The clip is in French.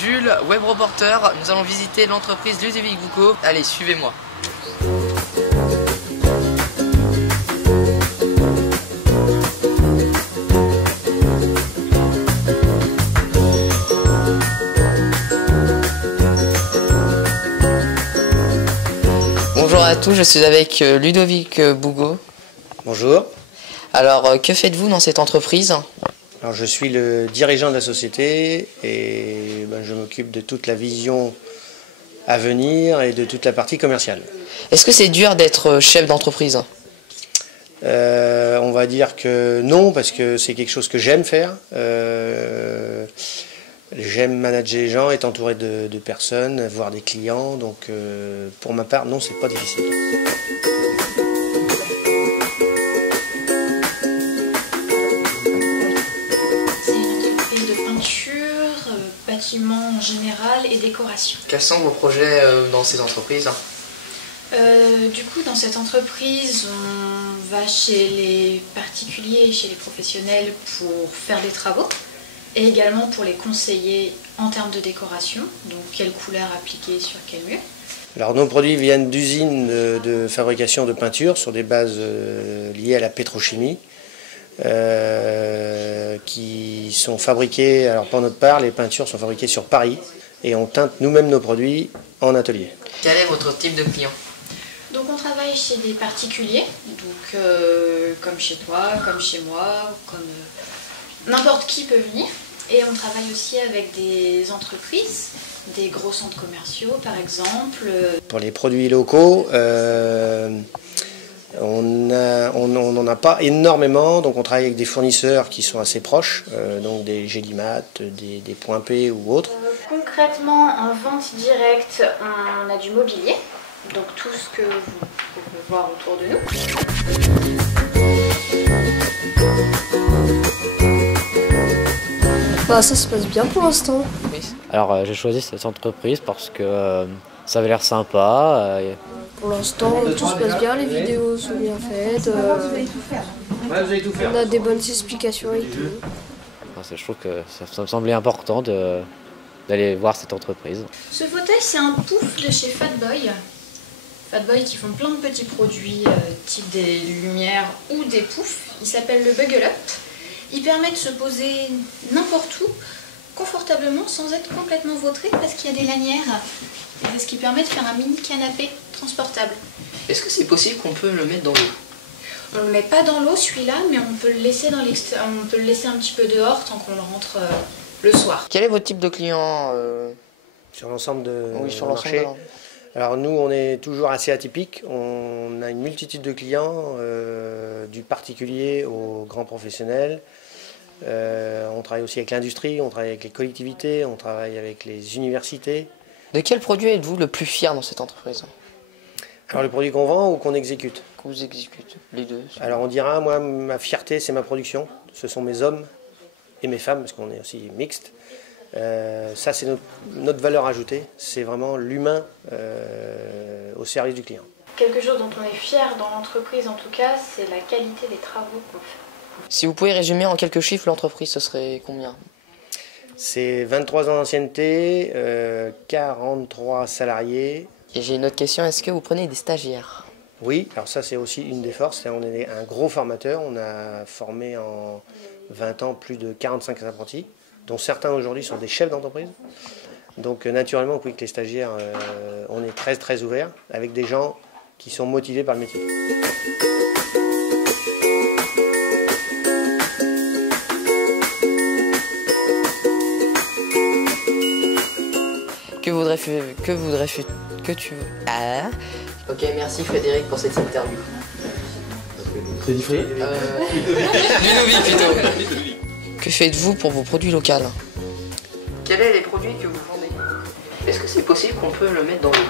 Jules, web reporter. Nous allons visiter l'entreprise Ludovic Bougo. Allez, suivez-moi. Bonjour à tous, je suis avec Ludovic Bougo. Bonjour. Alors, que faites-vous dans cette entreprise ? Alors, je suis le dirigeant de la société et je m'occupe de toute la vision à venir et de toute la partie commerciale. Est-ce que c'est dur d'être chef d'entreprise ? On va dire que non, parce que c'est quelque chose que j'aime faire. J'aime manager les gens, être entouré de personnes, voir des clients. Donc, pour ma part, non, c'est pas difficile. Bâtiments en général et décoration. Quels sont vos projets dans ces entreprises ? Du coup, dans cette entreprise, on va chez les particuliers et chez les professionnels pour faire des travaux et également pour les conseiller en termes de décoration, donc quelle couleur appliquer sur quel mur. Alors, nos produits viennent d'usines de fabrication de peinture sur des bases liées à la pétrochimie. Qui sont fabriquées, alors pour notre part, les peintures sont fabriquées sur Paris et on teinte nous-mêmes nos produits en atelier. Quel est votre type de client ? Donc on travaille chez des particuliers, donc comme chez toi, comme chez moi, comme n'importe qui peut venir. Et on travaille aussi avec des entreprises, des gros centres commerciaux par exemple. Pour les produits locaux, on n'en a pas énormément, donc on travaille avec des fournisseurs qui sont assez proches, donc des Gélimat, des Points P ou autres. Concrètement, en vente directe, on a du mobilier, donc tout ce que vous pouvez voir autour de nous. Bah, ça se passe bien pour l'instant. Oui. Alors j'ai choisi cette entreprise parce que ça avait l'air sympa. Pour l'instant, tout se passe bien, les vidéos sont bien faites, on a des bonnes explications et tout. Je trouve que ça me semblait important d'aller voir cette entreprise. Ce fauteuil, c'est un pouf de chez Fatboy. Fatboy qui font plein de petits produits, type des lumières ou des poufs. Il s'appelle le Bugle Up. Il permet de se poser n'importe où, confortablement, sans être complètement vautré, parce qu'il y a des lanières. Et ce qui permet de faire un mini canapé transportable. Est-ce que c'est possible qu'on peut le mettre dans l'eau ? On ne le met pas dans l'eau celui-là, mais on peut le laisser on peut le laisser un petit peu dehors tant qu'on le rentre le soir. Quel est votre type de client Sur l'ensemble de sur marché. l'ensemble. Alors nous, on est toujours assez atypique. On a une multitude de clients, du particulier au grand professionnel. On travaille aussi avec l'industrie, on travaille avec les collectivités, on travaille avec les universités. De quel produit êtes-vous le plus fier dans cette entreprise ? Alors le produit qu'on vend ou qu'on exécute ? Que vous exécutez, les deux. Alors on dira, moi, ma fierté, c'est ma production. Ce sont mes hommes et mes femmes, parce qu'on est aussi mixte. Ça, c'est notre valeur ajoutée. C'est vraiment l'humain au service du client. Quelque chose dont on est fier dans l'entreprise, en tout cas, c'est la qualité des travaux qu'on fait. Si vous pouvez résumer en quelques chiffres l'entreprise, ce serait combien ? C'est 23 ans d'ancienneté, 43 salariés. Et j'ai une autre question, est-ce que vous prenez des stagiaires ? Oui, alors ça c'est aussi une des forces. On est un gros formateur. On a formé en 20 ans plus de 45 apprentis, dont certains aujourd'hui sont des chefs d'entreprise. Donc naturellement, oui, que les stagiaires, on est très très ouverts avec des gens qui sont motivés par le métier. Que tu veux. Ah. Ok, merci Frédéric pour cette interview. Frédéric Ludovic plutôt. Que faites-vous pour vos produits locaux ? Quels sont les produits que vous vendez ? Est-ce que c'est possible qu'on peut le mettre dans l'eau ?